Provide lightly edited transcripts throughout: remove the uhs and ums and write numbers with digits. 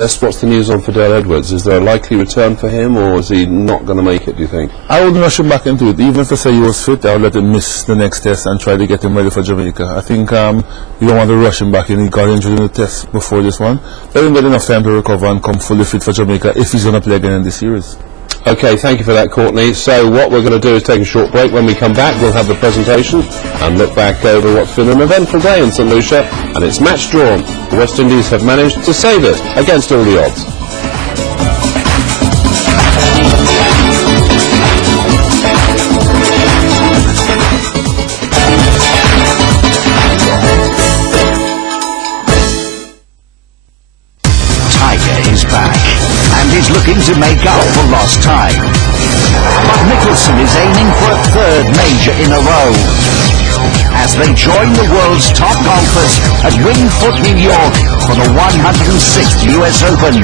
What's the news on Fidel Edwards? Is there a likely return for him, or is he not going to make it, do you think? I wouldn't rush him back into it. Even if I say he was fit, I would let him miss the next test and try to get him ready for Jamaica. I think you don't want to rush him back in. He got injured in the test before this one. Let him get enough time to recover and come fully fit for Jamaica if he's going to play again in this series. Okay, thank you for that, Courtney. So what we're going to do is take a short break. When we come back, we'll have the presentation and look back over what's been an eventful day in St Lucia, and it's match drawn. The West Indies have managed to save it against all the odds. Looking to make up for lost time. But Nicholson is aiming for a third major in a row as they join the world's top golfers at Wingfoot, New York for the 106th US Open.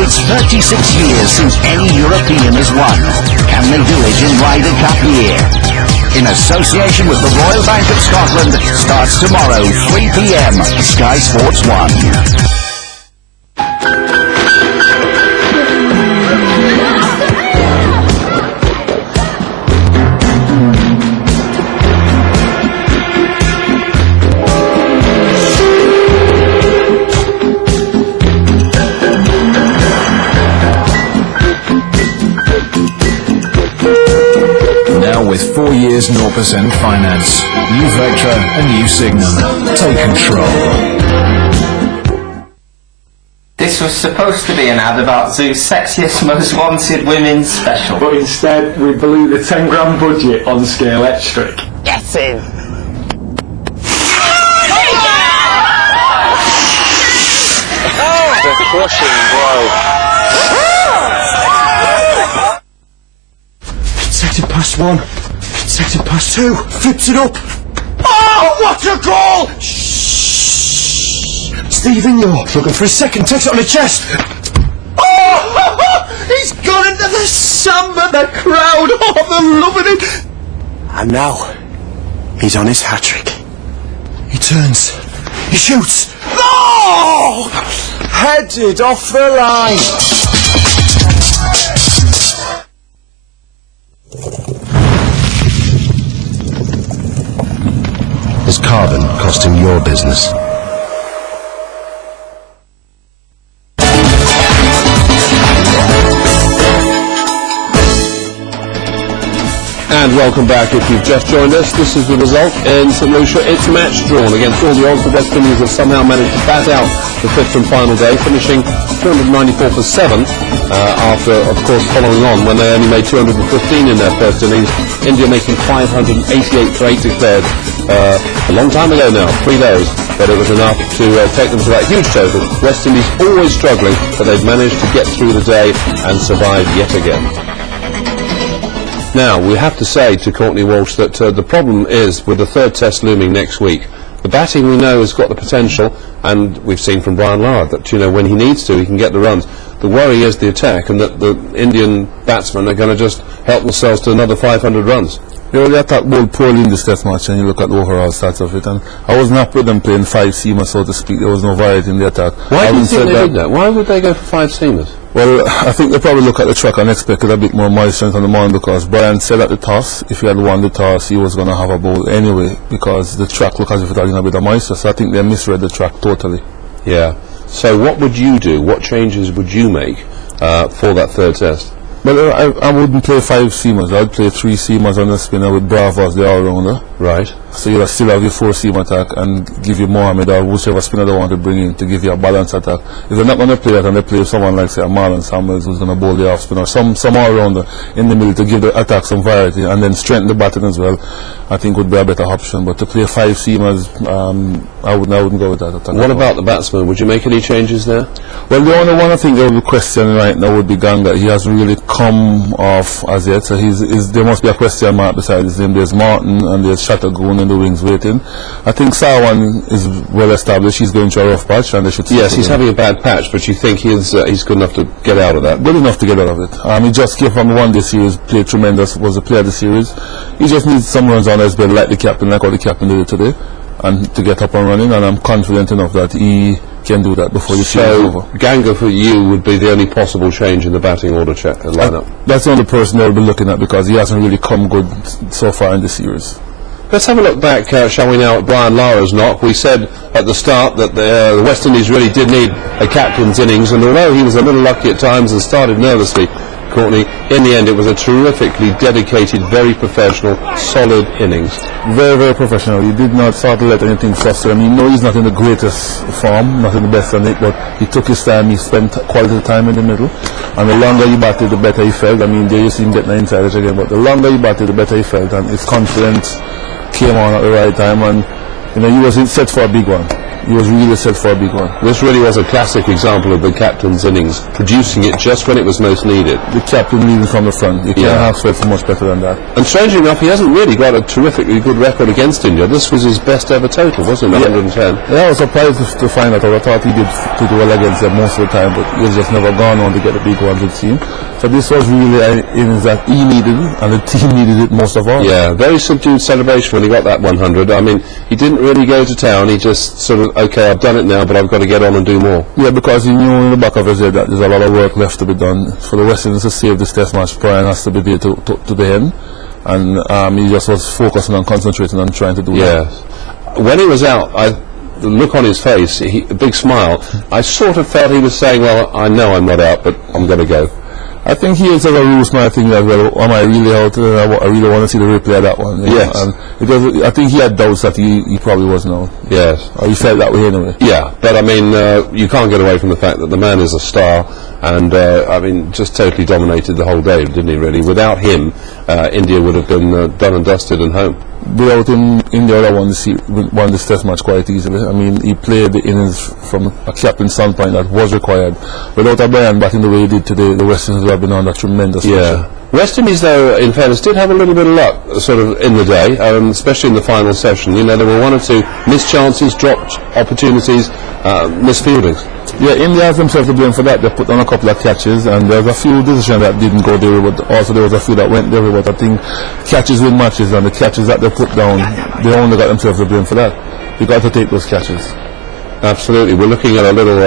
It's 36 years since any European has won. Can they do it in Ryder Cup year? In association with the Royal Bank of Scotland, starts tomorrow, 3 p.m, Sky Sports 1. With 4 years 0% finance. New Vectra and new Signum. Take control. This was supposed to be an ad about Zoo's sexiest, most wanted women special. But instead, we blew the 10 grand budget on Scale Electric. Get in! The crushing blow. Second past 1. Second past 2. Flips it up. Oh, what a goal! Shh. Stephen York looking for a second. Takes it on the chest. Oh, he's gone into the samba. The crowd, oh, they're loving it. And now, he's on his hat-trick. He turns. He shoots. Oh! Headed off the line. Is carbon costing your business? And welcome back. If you've just joined us, this is the result in St Lucia. It's match drawn against all the odds. The West Indies have somehow managed to bat out the fifth and final day, finishing 294 for 7 after, of course, following on when they only made 215 in their first innings. India making 588 for 8 declared a long time ago now, 3 days, but it was enough to take them to that huge total. West Indies always struggling, but they've managed to get through the day and survive yet again. Now, we have to say to Courtney Walsh that the problem is with the third test looming next week. The batting we know has got the potential, and we've seen from Brian Lara that, you know, when he needs to, he can get the runs. The worry is the attack, and that the Indian batsmen are going to just help themselves to another 500 runs. Yeah, the attack bowled poorly in this test match, and you look at the overall stats of it, and I was not with them playing 5-seamers, so to speak. There was no variety in the attack. Why do you think they did that? Why would they go for 5-seamers? Well, I think they probably look at the track and expected a bit more moisture on the morning, because Brian said at the toss, if he had won the toss, he was going to have a bowl anyway, because the track looked as if it had a bit of moisture, so I think they misread the track totally. Yeah. So what would you do? What changes would you make for that third test? Well, I wouldn't play 5-seamers. I'd play 3-seamers on the spinner with Bravo as the all-rounder. Right. So you'll still have your 4-seam attack and give you Mohammed or whichever spinner they want to bring in to give you a balanced attack. If they're not going to play that and they play someone like, say, a Marlon Samuels who's going to bowl the off-spinner, some all-rounder in the middle to give the attack some variety and then strengthen the batting as well, I think would be a better option. But to play 5-seamers, I wouldn't go with that attack. What about the batsman? Would you make any changes there? Well, the only one I think there would be question right now would be Ganga. He hasn't really come off as yet, so there must be a question mark beside his name. There's Martin and there's Shattergoon in the wings waiting. I think Sarwan is well established. He's going through a rough patch, and they should. Yes, he's having a bad patch, but you think he's good enough to get out of that? Good enough to get out of it. He just came from the one-day series, played tremendous, was a player of the series. He just needs some runs on his bed, like the captain, like how the captain did it today, and to get up and running. And I'm confident enough that he can do that before the season is So, over. Ganga for you would be the only possible change in the batting order lineup. That's the only person they'll be looking at because he hasn't really come good so far in the series. Let's have a look back, shall we now, at Brian Lara's knock. We said at the start that the West Indies really did need a captain's innings, and although he was a little lucky at times and started nervously, Courtney, in the end it was a terrifically dedicated, very professional, solid innings. Very, very professional. He did not start to let anything fluster him. You know he's not in the greatest form, not in the best on it, but he took his time, he spent quality time in the middle, and the longer he batted, the better he felt. I mean, there you see him getting the inside edge again, but the longer he batted, the better he felt, and his confidence came on at the right time, and you know, he was set for a big one. He was really set for a big one. This really was a classic example of the captain's innings, producing it just when it was most needed. The captain leading from the front. You can't Yeah. have swept much better than that. And strangely enough, he hasn't really got a terrifically good record against India. This was his best ever total, wasn't it? 110. Yeah, I was surprised to find out. I thought he did pretty well against them most of the time, but he's just never gone on to get the big ones, it seemed. So this was really an innings that he needed, and the team needed it most of all. Yeah, very subdued celebration when he got that 100. I mean, he didn't really go to town. He just sort of, okay, I've done it now, but I've got to get on and do more. Yeah, because he knew in the back of his head that there's a lot of work left to be done. For the West Indies to save this test match, Brian has to be there to the end. And he just was focusing on concentrating on trying to do that. Yes. When he was out, the look on his face, a big smile, I sort of felt he was saying, well, I know I'm not out, but I'm going to go. I think he is a real smart thing as well. Am I really out? I really want to see the replay of that one. You know? Yes. And because I think he had doubts that he probably wasn't out. Yes. Or he felt that way anyway. Yeah, but I mean, you can't get away from the fact that the man is a star, and I mean, just totally dominated the whole day, didn't he? Really, without him, India would have been done and dusted and home. Without him, India would have won this test match quite easily. I mean, he played the innings from a captain's standpoint that was required. Without a Brian batting the way he did today, the West Indies would have been under tremendous pressure. West Indies, though, in fairness, did have a little bit of luck, sort of, in the day, especially in the final session. You know, there were one or two missed chances, dropped opportunities, missed fieldings. Yeah, India has themselves to blame for that. They put on a couple of catches, and there's a few decisions that didn't go their way, but also there was a few that went their way. But I think catches win matches, and the catches that they put down, they only got themselves to blame for that. You got to take those catches. Absolutely. We're looking at a little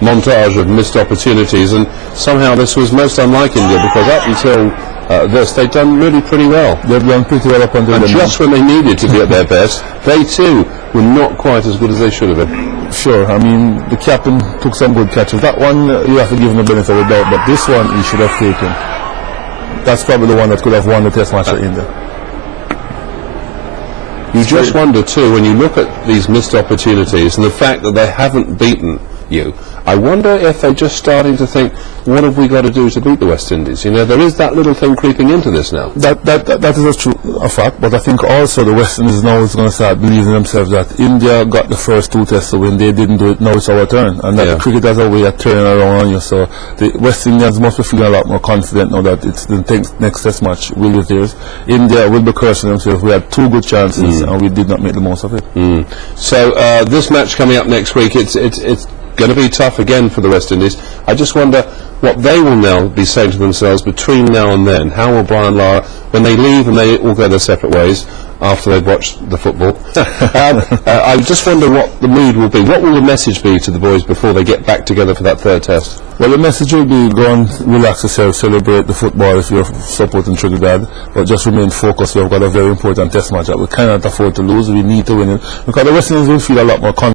montage of missed opportunities, and somehow this was most unlike India, because up until this, they'd done really pretty well. They've done pretty well up until And just when they needed to be at their best, they too were not quite as good as they should have been. Sure, I mean, the captain took some good catches. That one, you have to give him the benefit of the doubt, but this one, he should have taken. That's probably the one that could have won the test match for India. You just wonder too, when you look at these missed opportunities and the fact that they haven't beaten you, I wonder if they're just starting to think, what have we got to do to beat the West Indies? You know, there is that little thing creeping into this now. That is a fact, but I think also the West Indies now is going to start believing themselves that India got the first two tests to win, they didn't do it, now it's our turn, and that cricket has a way of turning around on you, so the West Indians must be feeling a lot more confident now that it's the next test match will be theirs. India will be cursing themselves. We had two good chances and we did not make the most of it. So this match coming up next week, it's going to be tough again for the West Indies. I just wonder what they will now be saying to themselves between now and then. How will Brian Lara, when they leave and they all go their separate ways after they've watched the football, I just wonder what the mood will be. What will the message be to the boys before they get back together for that third test? Well, the message will be go and relax yourself, celebrate the football if you're supporting Trinidad, but just remain focused. We've got a very important test match that we cannot afford to lose. We need to win it, because the West Indies will feel a lot more confident.